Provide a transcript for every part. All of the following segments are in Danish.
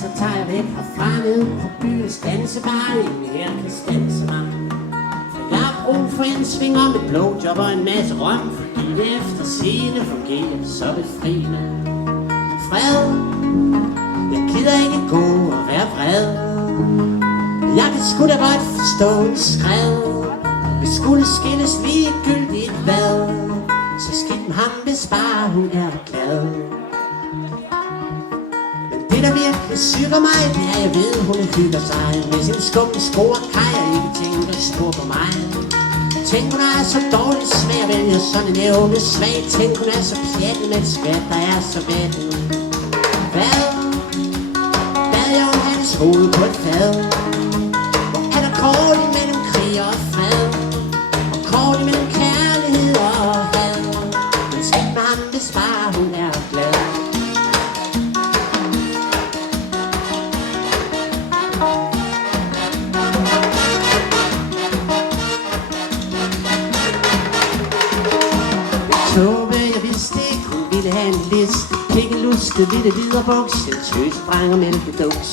så tager jeg væk herfra ned på byens dansebar. Ingen her kan stanse mig. For jeg har brug for en sving om et blowjob og en masse rom, fordi det efter sigende fungerer så befriende. Fred, jeg gider ikke gå og være vred. Jeg kan sgu da godt forstå en skred. Vi skulle skilles ligegyldigt hvad. Så skidt med ham, hvis bare hun er glad. Men det der virkelig syger mig, det er jeg ved, hun hygger sig med sin skumpe sko og kaj, og ikke tænker spor på mig. Tænk hun er så dårligt svær, vælger sådan en evne svag. Tænk hun er så pjattet med et skvat, der er så vatten. Hvad? Bad jeg om hans hoved på et fad? Hvor er der kort imellem krig og fred? Og kort imellem kærlighed og had? Men skidt med ham, hvis bare hun er glad. Tåbe, jeg vidste ikke, hun ville have en liste. Pikkeluske, lille viderebuks, en tøsedreng og mælkeduks.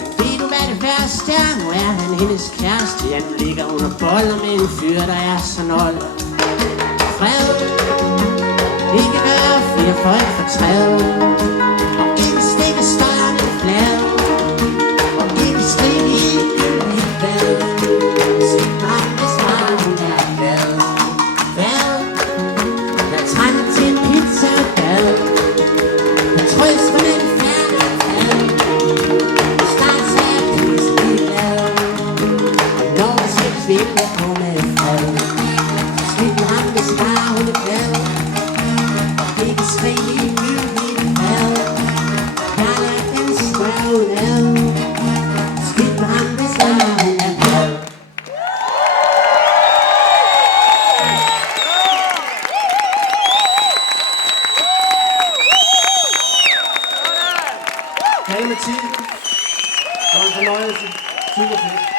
Men ved du hvad det værste er? Nu er han hendes kæreste. Ja, nu ligger hun og boller med en fyr, der er så nold. Fred, ikke gøre flere folk fortræd. Og ikke stikke støjerne i flad. Og ikke skrive i gyldigt hvad. Sig mig, hvis bare hun er glad. Hvad? Jeg trænger til en pizza og bad. Jeg trøster med en færdig fad. Snart så er jeg pludselig glad. Og når vi skilles vil jeg gå med fred. Slik med ham, hvis bare hun er glad. Og ikke skrive i gyldigt hvad. Jeg lader den skrive ned. Slik med ham, hvis bare hun er glad. Hej Mathilde. Det var en fornøjelse. Super fedt.